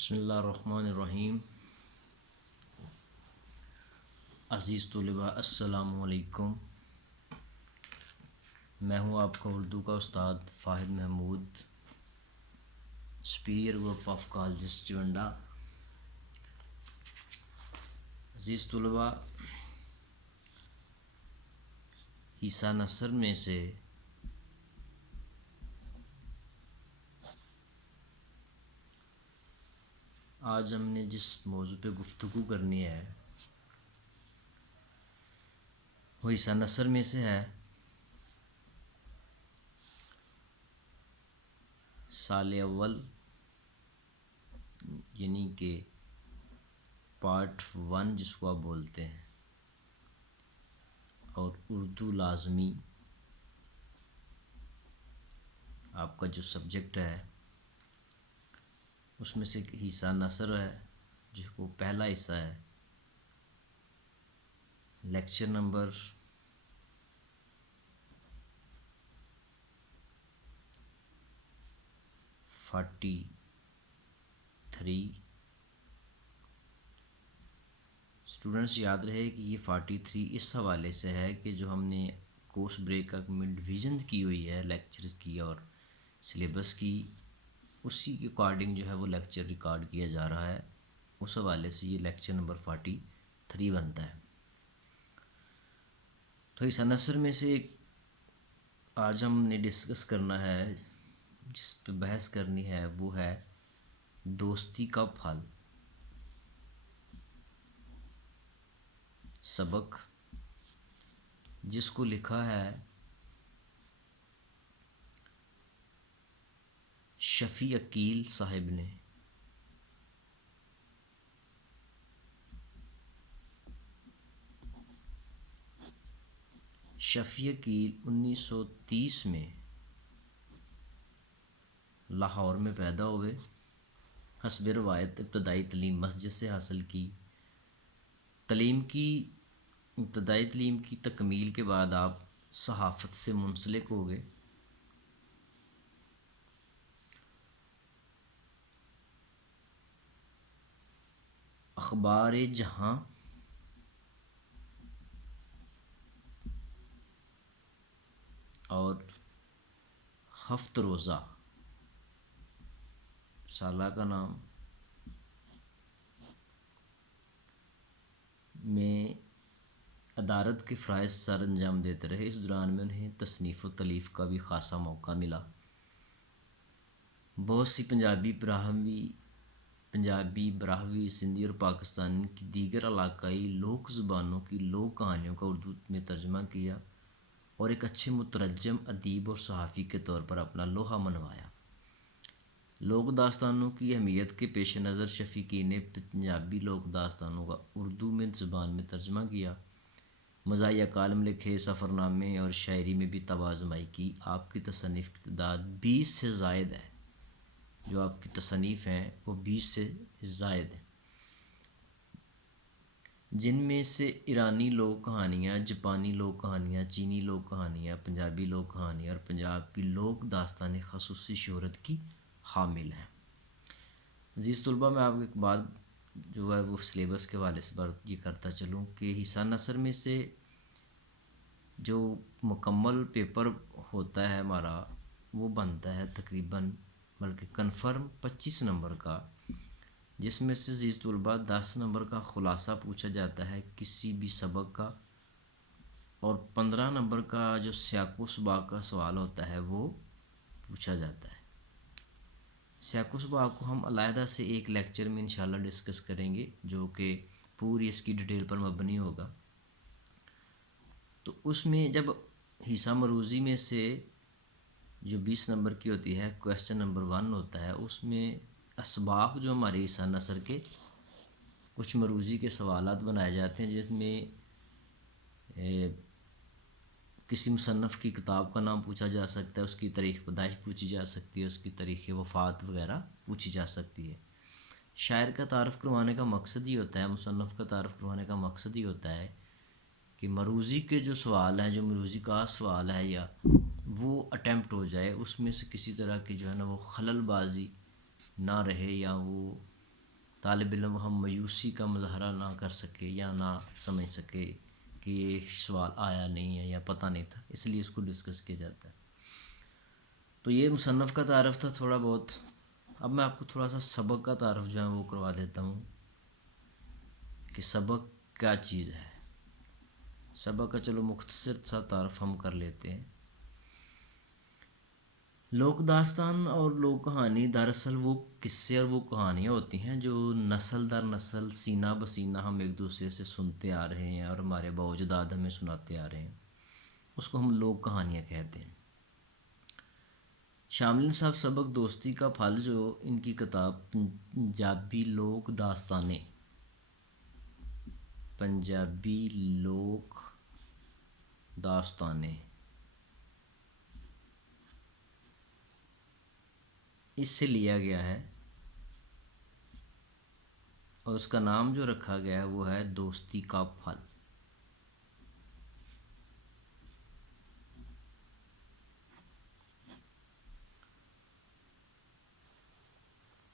بسم اللہ الرحمن الرحیم۔ عزیز طلباء السلام علیکم، میں ہوں آپ کا اردو کا استاد Fahad Mahmood, superior group of colleges Chawinda. عزیز طلباء، حصہ نثر میں سے آج ہم نے جس موضوع پہ گفتگو کرنی ہے وہ حصہ نثر میں سے ہے سال اول، یعنی کہ پارٹ 1 جس کو آپ بولتے ہیں، اور اردو لازمی آپ کا جو سبجیکٹ ہے اس میں سے ایک حصہ نثر ہے جس کو پہلا حصہ ہے، لیکچر نمبر 43۔ اسٹوڈنٹس یاد رہے کہ یہ 43 اس حوالے سے ہے کہ جو ہم نے کورس بریک میں ڈویژن کی ہوئی ہے لیکچرز کی اور سلیبس کی، اسی کے اکارڈنگ جو ہے وہ لیکچر ریکارڈ کیا جا رہا ہے، اس حوالے سے یہ لیکچر نمبر 43 بنتا ہے۔ تو اس عنصر میں سے آج ہم نے ڈسکس کرنا ہے، جس پہ بحث کرنی ہے، وہ ہے دوستی کا پھل۔ سبق جس کو لکھا ہے شفیع عقیل صاحب نے۔ شفیع عقیل 1930 میں لاہور میں پیدا ہوئے۔ حسب روایت ابتدائی تعلیم مسجد سے حاصل کی۔ ابتدائی تعلیم کی تکمیل کے بعد آپ صحافت سے منسلک ہو گئے۔ اخبار جہاں اور ہفت روزہ سالہ کا نام میں ادارت کے فرائض سر انجام دیتے رہے۔ اس دوران میں انہیں تصنیف و تالیف کا بھی خاصا موقع ملا۔ بہت سی پنجابی، براہوی، سندھی اور پاکستان کی دیگر علاقائی لوک زبانوں کی لوک کہانیوں کا اردو میں ترجمہ کیا اور ایک اچھے مترجم، ادیب اور صحافی کے طور پر اپنا لوہا منوایا۔ لوک داستانوں کی اہمیت کے پیش نظر شفیع عقیل نے پنجابی لوک داستانوں کا اردو میں زبان میں ترجمہ کیا۔ مزاحیہ کالم لکھے، سفر نامے اور شاعری میں بھی طب آزمائی کی۔ آپ کی تصانیف کی تعداد 20 سے زائد ہے۔ جو آپ کی تصانیف ہیں وہ 20 سے زائد ہیں، جن میں سے ایرانی لوک کہانیاں، جاپانی لوک کہانیاں، چینی لوک کہانیاں، پنجابی لوک کہانیاں اور پنجاب کی لوک داستانیں خصوصی شہرت کی حامل ہیں۔ عزیز طلباء، میں آپ کو ایک بات جو ہے وہ سلیبس کے حوالے سے یہ کرتا چلوں کہ حصہ نثر میں سے جو مکمل پیپر ہوتا ہے ہمارا وہ بنتا ہے تقریباً، بلکہ کنفرم 25 نمبر کا، جس میں سے عزیز طلباء 10 نمبر کا خلاصہ پوچھا جاتا ہے کسی بھی سبق کا، اور 15 نمبر کا جو سیاق و سباق کا سوال ہوتا ہے وہ پوچھا جاتا ہے۔ سیاق و سباق کو ہم علیحدہ سے ایک لیکچر میں انشاءاللہ ڈسکس کریں گے، جو کہ پوری اس کی ڈیٹیل پر مبنی ہوگا۔ تو اس میں جب حصہ مروزی میں سے جو 20 نمبر کی ہوتی ہے، کویسچن نمبر 1 ہوتا ہے، اس میں اسباق جو ہمارے حصہ نثر کے کچھ مروزی کے سوالات بنائے جاتے ہیں، جس میں کسی مصنف کی کتاب کا نام پوچھا جا سکتا ہے، اس کی تاریخ پیدائش پوچھی جا سکتی ہے، اس کی تاریخ وفات وغیرہ پوچھی جا سکتی ہے۔ شاعر کا تعارف کروانے کا مقصد ہی ہوتا ہے، مصنف کا تعارف کروانے کا مقصد ہی ہوتا ہے کہ مروزی کے جو سوال ہیں، جو مروزی کا سوال ہے یا وہ اٹیمپٹ ہو جائے، اس میں سے کسی طرح کی جو ہے نا وہ خلل بازی نہ رہے، یا وہ طالب علم ہم مایوسی کا مظاہرہ نہ کر سکے یا نہ سمجھ سکے کہ یہ سوال آیا نہیں ہے یا پتہ نہیں تھا، اس لیے اس کو ڈسکس کیا جاتا ہے۔ تو یہ مصنف کا تعارف تھا تھوڑا بہت۔ اب میں آپ کو تھوڑا سا سبق کا تعارف جو ہے وہ کروا دیتا ہوں کہ سبق کیا چیز ہے۔ سبق کا چلو مختصر سا تعارف ہم کر لیتے ہیں۔ لوک داستان اور لوک کہانی دراصل وہ قصے اور وہ کہانیاں ہوتی ہیں جو نسل در نسل سینہ بسینہ ہم ایک دوسرے سے سنتے آ رہے ہیں اور ہمارے باوجداد ہمیں سناتے آ رہے ہیں، اس کو ہم لوک کہانیاں کہتے ہیں۔ شاملین صاحب سبق دوستی کا پھل جو ان کی کتاب پنجابی لوک داستانیں، پنجابی لوک داستانیں، اس سے لیا گیا ہے اور اس کا نام جو رکھا گیا ہے وہ ہے دوستی کا پھل۔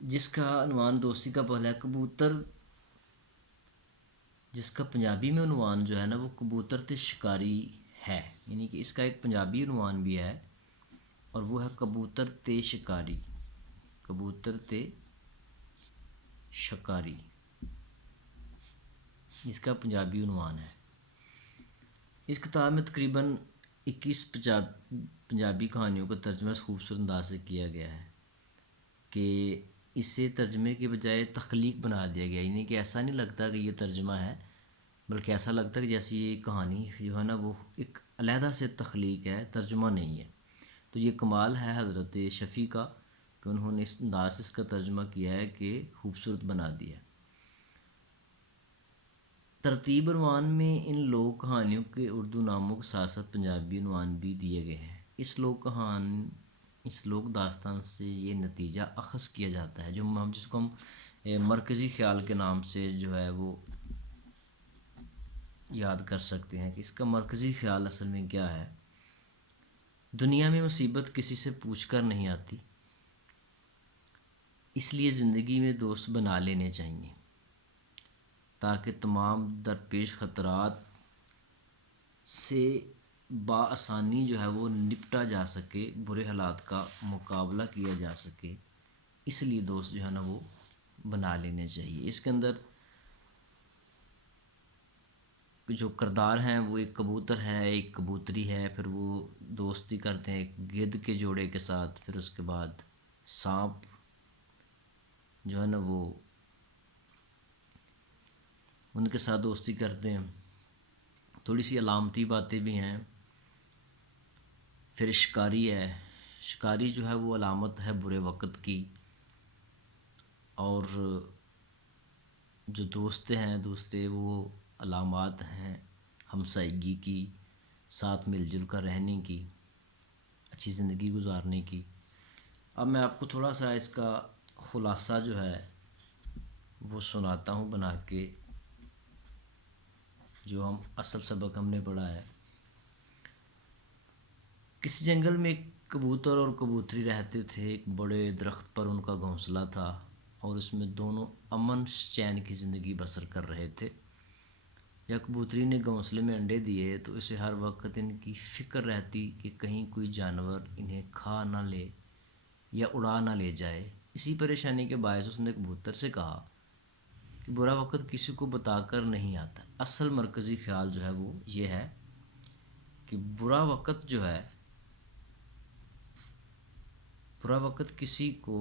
جس کا عنوان دوستی کا پھل ہے، کبوتر، جس کا پنجابی میں عنوان جو ہے نا وہ کبوتر تے شکاری ہے، یعنی کہ اس کا ایک پنجابی عنوان بھی ہے اور وہ ہے کبوتر تے شکاری، کبوتر تے شکاری، اس کا پنجابی عنوان ہے۔ اس کتاب میں تقریباً 21 پنجابی کہانیوں کا ترجمہ اس خوبصورت انداز سے کیا گیا ہے کہ اسے ترجمے کے بجائے تخلیق بنا دیا گیا، یعنی کہ ایسا نہیں لگتا کہ یہ ترجمہ ہے، بلکہ ایسا لگتا ہے کہ جیسے یہ کہانی جو ہے نا وہ ایک علیحدہ سے تخلیق ہے، ترجمہ نہیں ہے۔ تو یہ کمال ہے حضرت شفیع کا کہ انہوں نے اس انداز سے اس کا ترجمہ کیا ہے کہ خوبصورت بنا دیا۔ ترتیب عنوان میں ان لوک کہانیوں کے اردو ناموں کے ساتھ ساتھ پنجابی عنوان بھی دیے گئے ہیں۔ اس لوک داستان سے یہ نتیجہ اخذ کیا جاتا ہے جو ہم جس کو ہم مرکزی خیال کے نام سے جو ہے وہ یاد کر سکتے ہیں کہ اس کا مرکزی خیال اصل میں کیا ہے۔ دنیا میں مصیبت کسی سے پوچھ کر نہیں آتی، اس لیے زندگی میں دوست بنا لینے چاہیے تاکہ تمام درپیش خطرات سے بآسانی جو ہے وہ نپٹا جا سکے، برے حالات کا مقابلہ کیا جا سکے، اس لیے دوست جو ہے نا وہ بنا لینے چاہیے۔ اس کے اندر جو کردار ہیں وہ ایک کبوتر ہے، ایک کبوتری ہے، پھر وہ دوستی کرتے ہیں ایک گدھ کے جوڑے کے ساتھ، پھر اس کے بعد سانپ جو ہے نا وہ ان کے ساتھ دوستی کرتے ہیں۔ تھوڑی سی علامتی باتیں بھی ہیں۔ پھر شکاری ہے، شکاری جو ہے وہ علامت ہے برے وقت کی، اور جو دوست ہیں دوسرے وہ علامات ہیں ہمسائیگی کی، ساتھ مل جل کر رہنے کی، اچھی زندگی گزارنے کی۔ اب میں آپ کو تھوڑا سا اس کا خلاصہ جو ہے وہ سناتا ہوں بنا کے، جو اصل سبق ہم نے پڑھا ہے۔ کسی جنگل میں ایک کبوتر اور کبوتری رہتے تھے، ایک بڑے درخت پر ان کا گھونسلہ تھا اور اس میں دونوں امن چین کی زندگی بسر کر رہے تھے۔ یا کبوتری نے گھونسلے میں انڈے دیے تو اسے ہر وقت ان کی فکر رہتی کہ کہیں کوئی جانور انہیں کھا نہ لے یا اڑا نہ لے جائے۔ اسی پریشانی کے باعث اس نے کبوتر سے کہا کہ برا وقت کسی کو بتا کر نہیں آتا۔ اصل مرکزی خیال جو ہے وہ یہ ہے کہ برا وقت جو ہے، برا وقت کسی کو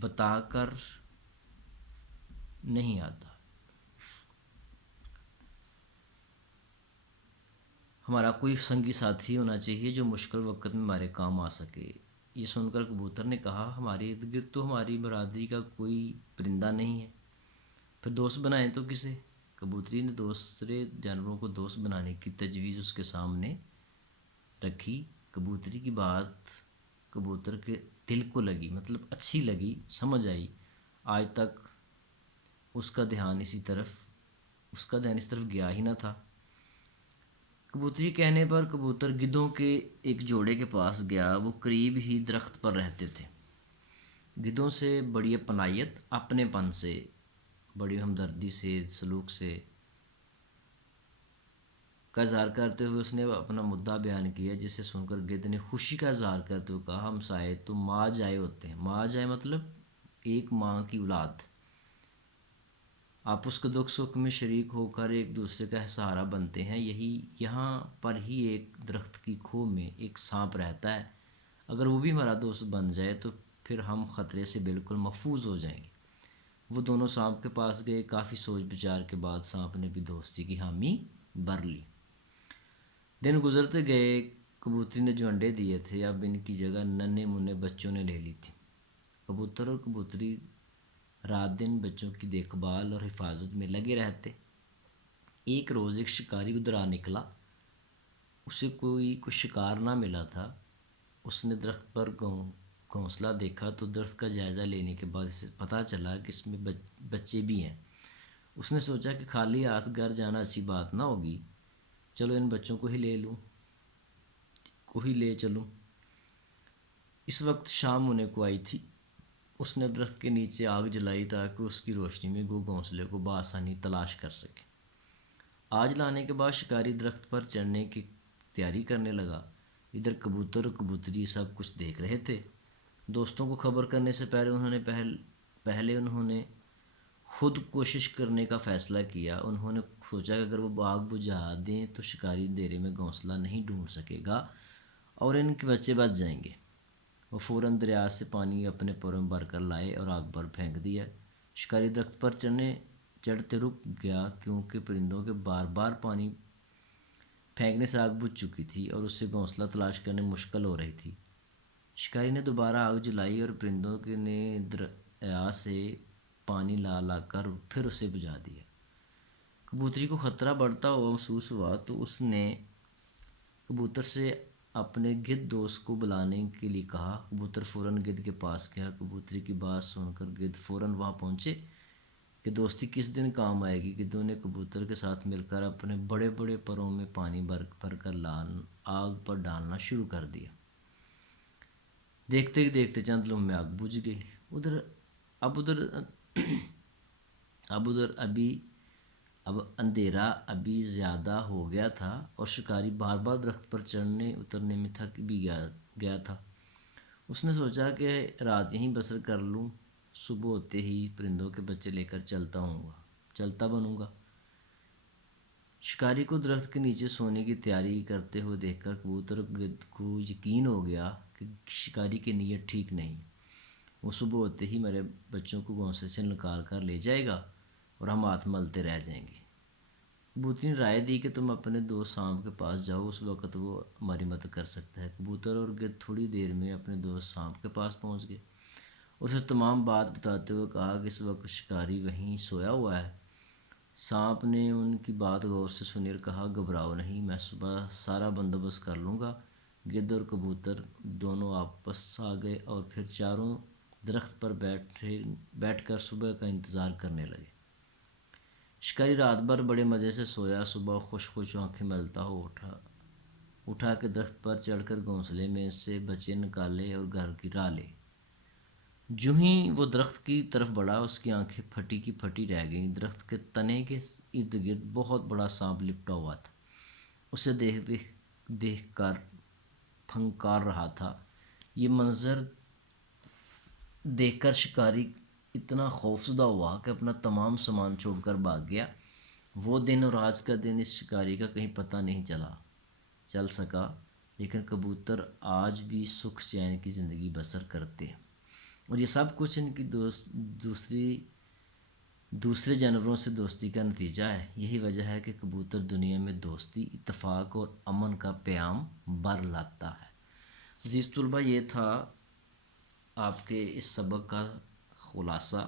بتا کر نہیں آتا۔ ہمارا کوئی سنگی ساتھی ہونا چاہیے جو مشکل وقت میں ہمارے کام آ سکے۔ یہ سن کر کبوتر نے کہا ہمارے ارد گرد تو ہماری برادری کا کوئی پرندہ نہیں ہے، پھر دوست بنائیں تو کسے؟ کبوتری نے دوسرے جانوروں کو دوست بنانے کی تجویز اس کے سامنے رکھی۔ کبوتری کی بات کبوتر کے دل کو لگی، مطلب اچھی لگی، سمجھ آئی۔ آج تک اس کا دھیان اس طرف گیا ہی نہ تھا۔ کبوتری کہنے پر کبوتر گدھوں کے ایک جوڑے کے پاس گیا، وہ قریب ہی درخت پر رہتے تھے۔ گدھوں سے بڑی اپنائیت اپنے پن سے، بڑی ہمدردی سے، سلوک سے کا اظہار کرتے ہوئے اس نے اپنا مدعا بیان کیا، جسے سن کر گدھ نے خوشی کا اظہار کرتے ہوئے کہا، ہم سائے تو ماں جائے ہوتے ہیں۔ ماں جائے مطلب ایک ماں کی اولاد، آپ اس کے دکھ سکھ میں شریک ہو کر ایک دوسرے کا سہارا بنتے ہیں۔ یہاں پر ہی ایک درخت کی کھو میں ایک سانپ رہتا ہے، اگر وہ بھی ہمارا دوست بن جائے تو پھر ہم خطرے سے بالکل محفوظ ہو جائیں گے۔ وہ دونوں سانپ کے پاس گئے، کافی سوچ بچار کے بعد سانپ نے بھی دوستی کی حامی بھر لی۔ دن گزرتے گئے، کبوتری نے جو انڈے دیے تھے اب ان کی جگہ ننھے منھے بچوں نے لے لی تھی۔ کبوتر اور کبوتری رات دن بچوں کی دیکھ بھال اور حفاظت میں لگے رہتے۔ ایک روز ایک شکاری ادھر آ نکلا، اسے کوئی شکار نہ ملا تھا۔ اس نے درخت پر گھونسلہ دیکھا تو درخت کا جائزہ لینے کے بعد اسے پتہ چلا کہ اس میں بچے بھی ہیں۔ اس نے سوچا کہ خالی ہاتھ گھر جانا اچھی بات نہ ہوگی، چلو ان بچوں کو ہی لے چلوں۔ اس وقت شام ہونے کو آئی تھی۔ اس نے درخت کے نیچے آگ جلائی تاکہ اس کی روشنی میں گھونسلے کو بآسانی تلاش کر سکے۔ آج لانے کے بعد شکاری درخت پر چڑھنے کی تیاری کرنے لگا۔ ادھر کبوتر اور کبوتری سب کچھ دیکھ رہے تھے۔ دوستوں کو خبر کرنے سے پہلے انہوں نے خود کوشش کرنے کا فیصلہ کیا۔ انہوں نے سوچا کہ اگر وہ آگ بجھا دیں تو شکاری اندھیرے میں گھونسلہ نہیں ڈھونڈ سکے گا اور ان کے بچے بچ جائیں گے۔ وہ فوراً دریا سے پانی اپنے پروں میں بھر کر لائے اور آگ پر پھینک دیا۔ شکاری درخت پر چڑھتے رک گیا کیونکہ پرندوں کے بار بار پانی پھینکنے سے آگ بجھ چکی تھی اور اسے گھونسلہ تلاش کرنے مشکل ہو رہی تھی۔ شکاری نے دوبارہ آگ جلائی اور پرندوں نے دریا سے پانی لا کر پھر اسے بجھا دیا۔ کبوتری کو خطرہ بڑھتا ہوا محسوس ہوا تو اس نے کبوتر سے اپنے گدھ دوست کو بلانے کے لیے کہا۔ کبوتر فوراً گدھ کے پاس گیا۔ کبوتری کی بات سن کر گدھ فوراً وہاں پہنچے کہ دوستی کس دن کام آئے گی۔ گدھوں نے کبوتر کے ساتھ مل کر اپنے بڑے بڑے پروں میں پانی بھر کر آگ پر ڈالنا شروع کر دیا۔ دیکھتے دیکھتے چند لمحے میں آگ بجھ گئی۔ اب اندھیرا ابھی زیادہ ہو گیا تھا اور شکاری بار بار درخت پر چڑھنے اترنے میں تھک بھی گیا تھا۔ اس نے سوچا کہ رات یہیں بسر کر لوں، صبح ہوتے ہی پرندوں کے بچے لے کر چلتا بنوں گا۔ شکاری کو درخت کے نیچے سونے کی تیاری کرتے ہوئے دیکھ کر کبوتر اور گدھ کو یقین ہو گیا کہ شکاری کی نیت ٹھیک نہیں۔ وہ صبح ہوتے ہی میرے بچوں کو گھونسلے سے نکال کر لے جائے گا اور ہم ہاتھ ملتے رہ جائیں گے۔ کبوتری نے رائے دی کہ تم اپنے دوست سانپ کے پاس جاؤ، اس وقت وہ ہماری مدد کر سکتا ہے۔ کبوتر اور گدھ تھوڑی دیر میں اپنے دوست سانپ کے پاس پہنچ گئے۔ اسے تمام بات بتاتے ہوئے کہا کہ اس وقت شکاری وہیں سویا ہوا ہے۔ سانپ نے ان کی بات غور سے سنی اور کہا، گھبراؤ نہیں، میں صبح سارا بندوبست کر لوں گا۔ گدھ اور کبوتر دونوں آپس آ گئے اور پھر چاروں درخت پر بیٹھ کر صبح کا انتظار کرنے لگے۔ شکاری رات بھر بڑے مزے سے سویا۔ صبح خوش آنکھیں ملتا ہو اٹھا کے درخت پر چڑھ کر گھونسلے میں سے بچے نکالے اور گھر کی راہ لے۔ جوں ہی وہ درخت کی طرف بڑھا، اس کی آنکھیں پھٹی کی پھٹی رہ گئیں۔ درخت کے تنے کے ارد گرد بہت بڑا سانپ لپٹا ہوا تھا، اسے دیکھ کر پھنکار رہا تھا۔ یہ منظر دیکھ کر شکاری اتنا خوفزدہ ہوا کہ اپنا تمام سامان چھوڑ کر بھاگ گیا۔ وہ دن اور آج کا دن اس شکاری کا کہیں پتہ نہیں چل سکا، لیکن کبوتر آج بھی سکھ چین کی زندگی بسر کرتے ہیں، اور یہ سب کچھ ان کی دوسرے جانوروں سے دوستی کا نتیجہ ہے۔ یہی وجہ ہے کہ کبوتر دنیا میں دوستی، اتفاق اور امن کا پیغام بھر لاتا ہے۔ عزیز طلباء، یہ تھا آپ کے اس سبق کا خلاصہ۔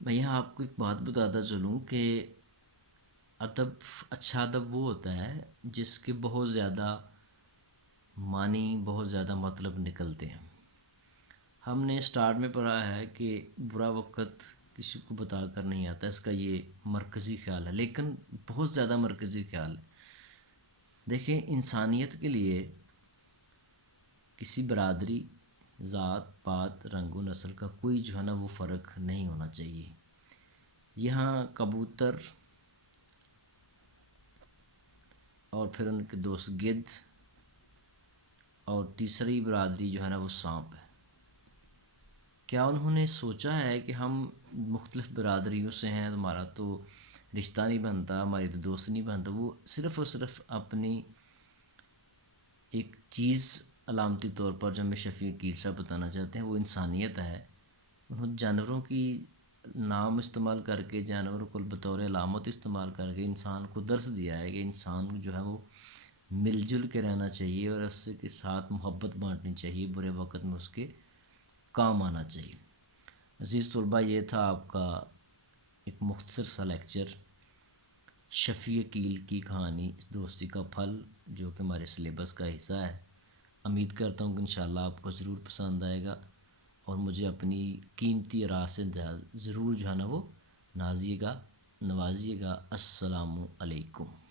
میں یہاں آپ کو ایک بات بتاتا چلوں کہ اچھا ادب وہ ہوتا ہے جس کے بہت زیادہ معنی، بہت زیادہ مطلب نکلتے ہیں۔ ہم نے سٹارٹ میں پڑھا ہے کہ برا وقت کسی کو بتا کر نہیں آتا، اس کا یہ مرکزی خیال ہے، لیکن بہت زیادہ مرکزی خیال ہے۔ دیکھیں، انسانیت کے لیے کسی برادری، ذات پات رنگ و نسل کا کوئی جو ہے نا وہ فرق نہیں ہونا چاہیے۔ یہاں کبوتر اور پھر ان کے دوست گدھ اور تیسری برادری جو ہے نا وہ سانپ ہے۔ کیا انہوں نے سوچا ہے کہ ہم مختلف برادریوں سے ہیں، ہمارا تو رشتہ نہیں بنتا، ہماری تو دوست نہیں بنتا؟ وہ صرف اور صرف اپنی ایک چیز علامتی طور پر جو ہمیں شفیع وکیل صاحب بتانا چاہتے ہیں وہ انسانیت ہے۔ انہوں جانوروں کی نام استعمال کر کے، جانوروں کو بطور علامت استعمال کر کے انسان کو درس دیا ہے کہ انسان جو ہے وہ مل جل کے رہنا چاہیے اور اس کے ساتھ محبت بانٹنی چاہیے، برے وقت میں اس کے کام آنا چاہیے۔ عزیز طلباء، یہ تھا آپ کا ایک مختصر سا لیکچر، شفیع وکیل کی کہانی دوستی کا پھل، جو کہ ہمارے سلیبس کا حصہ ہے۔ امید کرتا ہوں کہ انشاءاللہ آپ کو ضرور پسند آئے گا اور مجھے اپنی قیمتی راہ سے ضرور جو ہے نا وہ نوازیے گا۔ السلام علیکم۔